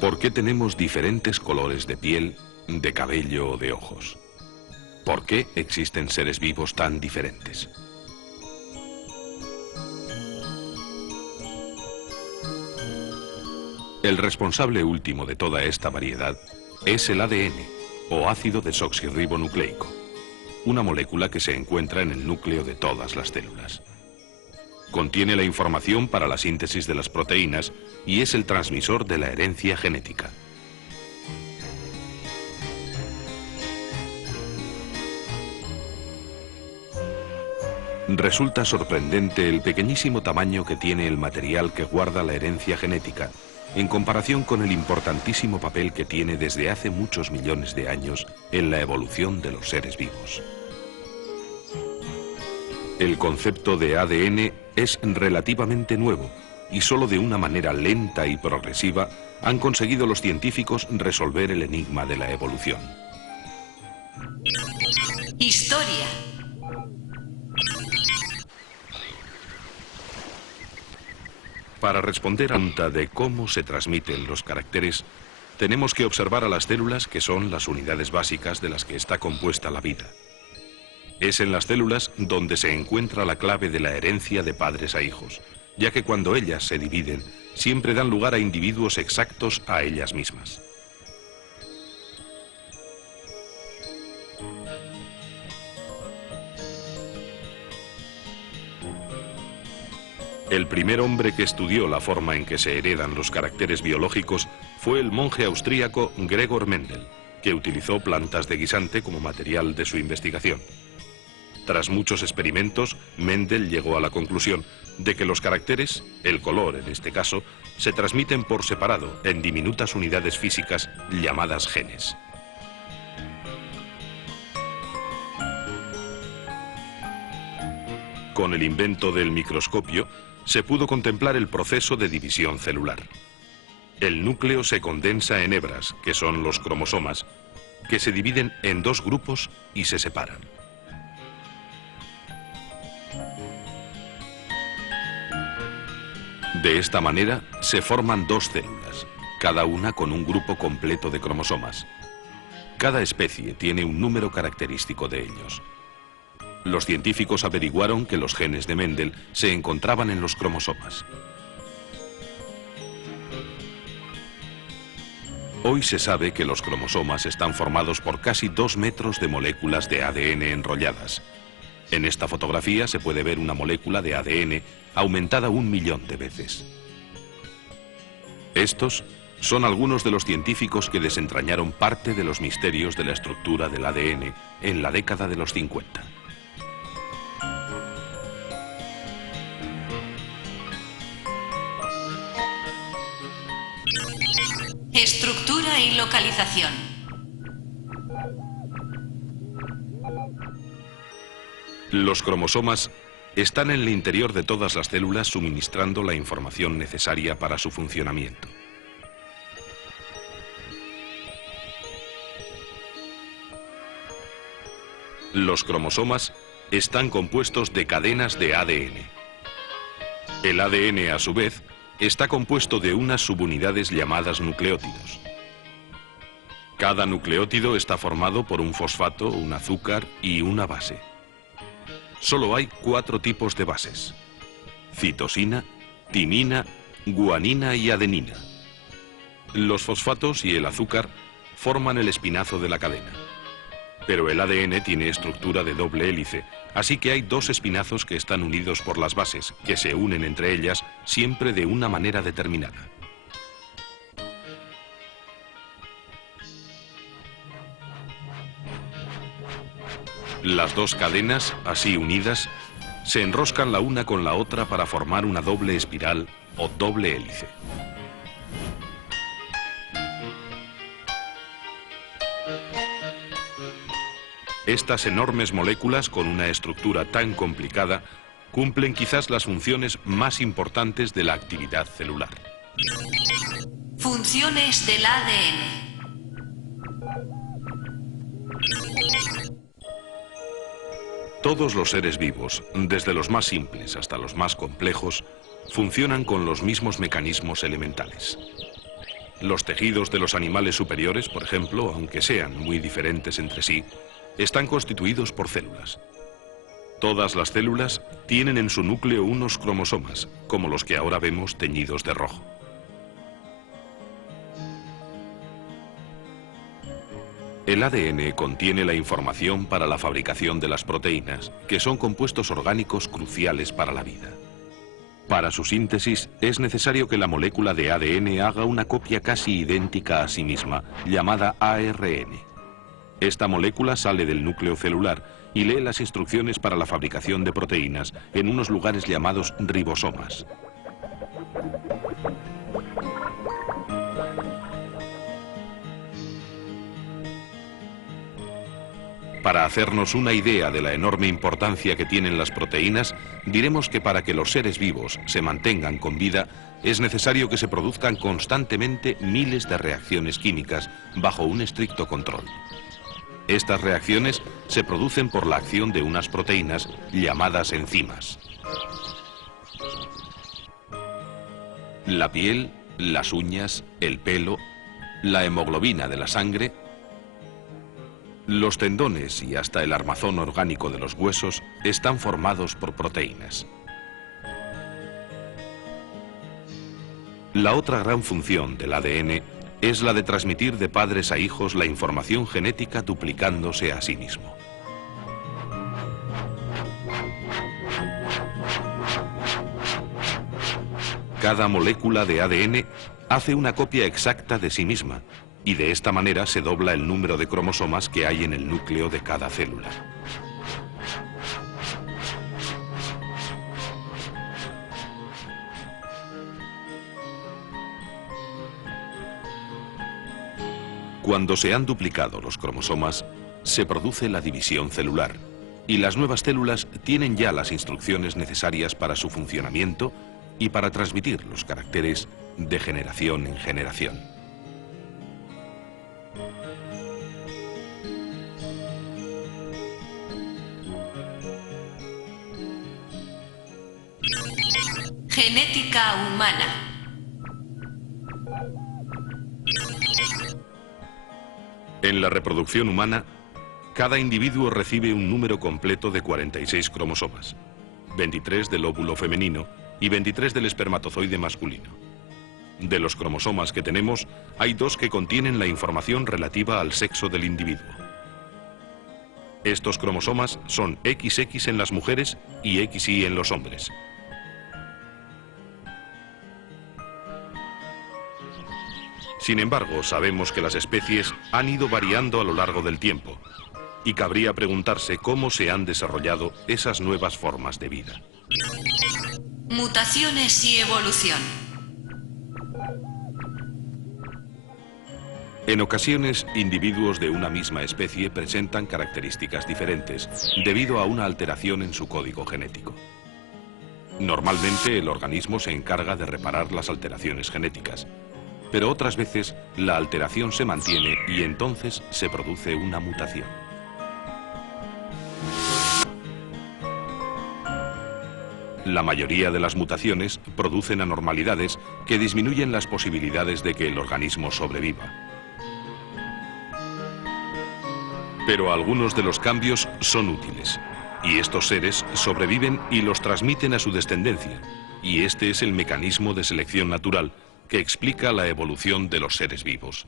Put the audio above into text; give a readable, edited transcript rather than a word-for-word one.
¿Por qué tenemos diferentes colores de piel, de cabello o de ojos? ¿Por qué existen seres vivos tan diferentes? El responsable último de toda esta variedad es el ADN, o ácido desoxirribonucleico, una molécula que se encuentra en el núcleo de todas las células. Contiene la información para la síntesis de las proteínas y es el transmisor de la herencia genética. Resulta sorprendente el pequeñísimo tamaño que tiene el material que guarda la herencia genética, en comparación con el importantísimo papel que tiene desde hace muchos millones de años en la evolución de los seres vivos. El concepto de ADN es relativamente nuevo y solo de una manera lenta y progresiva han conseguido los científicos resolver el enigma de la evolución. Historia. Para responder a la pregunta de cómo se transmiten los caracteres, tenemos que observar a las células, que son las unidades básicas de las que está compuesta la vida. Es en las células donde se encuentra la clave de la herencia de padres a hijos, ya que cuando ellas se dividen, siempre dan lugar a individuos exactos a ellas mismas. El primer hombre que estudió la forma en que se heredan los caracteres biológicos fue el monje austríaco Gregor Mendel, que utilizó plantas de guisante como material de su investigación. Tras muchos experimentos, Mendel llegó a la conclusión de que los caracteres, el color en este caso, se transmiten por separado en diminutas unidades físicas llamadas genes. Con el invento del microscopio, se pudo contemplar el proceso de división celular. El núcleo se condensa en hebras, que son los cromosomas, que se dividen en dos grupos y se separan. De esta manera se forman dos células, cada una con un grupo completo de cromosomas. Cada especie tiene un número característico de ellos. Los científicos averiguaron que los genes de Mendel se encontraban en los cromosomas. Hoy se sabe que los cromosomas están formados por casi 2 metros de moléculas de ADN enrolladas. En esta fotografía se puede ver una molécula de ADN aumentada 1 millón de veces. Estos son algunos de los científicos que desentrañaron parte de los misterios de la estructura del ADN en la década de los 50. Estructura y localización. Los cromosomas están en el interior de todas las células suministrando la información necesaria para su funcionamiento. Los cromosomas están compuestos de cadenas de ADN. El ADN, a su vez, está compuesto de unas subunidades llamadas nucleótidos. Cada nucleótido está formado por un fosfato, un azúcar y una base. Solo hay 4 tipos de bases: citosina, timina, guanina y adenina. Los fosfatos y el azúcar forman el espinazo de la cadena. Pero el ADN tiene estructura de doble hélice, así que hay 2 espinazos que están unidos por las bases, que se unen entre ellas siempre de una manera determinada. Las 2 cadenas, así unidas, se enroscan la una con la otra para formar una doble espiral o doble hélice. Estas enormes moléculas con una estructura tan complicada cumplen quizás las funciones más importantes de la actividad celular. Funciones del ADN. Todos los seres vivos, desde los más simples hasta los más complejos, funcionan con los mismos mecanismos elementales. Los tejidos de los animales superiores, por ejemplo, aunque sean muy diferentes entre sí, están constituidos por células. Todas las células tienen en su núcleo unos cromosomas, como los que ahora vemos teñidos de rojo. El ADN contiene la información para la fabricación de las proteínas, que son compuestos orgánicos cruciales para la vida. Para su síntesis es necesario que la molécula de ADN haga una copia casi idéntica a sí misma, llamada ARN. Esta molécula sale del núcleo celular y lee las instrucciones para la fabricación de proteínas en unos lugares llamados ribosomas. Para hacernos una idea de la enorme importancia que tienen las proteínas, diremos que para que los seres vivos se mantengan con vida, es necesario que se produzcan constantemente miles de reacciones químicas bajo un estricto control. Estas reacciones se producen por la acción de unas proteínas llamadas enzimas. La piel, las uñas, el pelo, la hemoglobina de la sangre, los tendones y hasta el armazón orgánico de los huesos están formados por proteínas. La otra gran función del ADN es la de transmitir de padres a hijos la información genética duplicándose a sí mismo. Cada molécula de ADN hace una copia exacta de sí misma, y de esta manera se dobla el número de cromosomas que hay en el núcleo de cada célula. Cuando se han duplicado los cromosomas, se produce la división celular, y las nuevas células tienen ya las instrucciones necesarias para su funcionamiento y para transmitir los caracteres de generación en generación. Genética humana. En la reproducción humana, cada individuo recibe un número completo de 46 cromosomas, 23 del óvulo femenino y 23 del espermatozoide masculino. De los cromosomas que tenemos, hay 2 que contienen la información relativa al sexo del individuo. Estos cromosomas son XX en las mujeres y XY en los hombres. Sin embargo, sabemos que las especies han ido variando a lo largo del tiempo, y cabría preguntarse cómo se han desarrollado esas nuevas formas de vida. Mutaciones y evolución. En ocasiones, individuos de una misma especie presentan características diferentes debido a una alteración en su código genético. Normalmente, el organismo se encarga de reparar las alteraciones genéticas, pero otras veces la alteración se mantiene y entonces se produce una mutación. La mayoría de las mutaciones producen anormalidades que disminuyen las posibilidades de que el organismo sobreviva. Pero algunos de los cambios son útiles, y estos seres sobreviven y los transmiten a su descendencia, y este es el mecanismo de selección natural que explica la evolución de los seres vivos.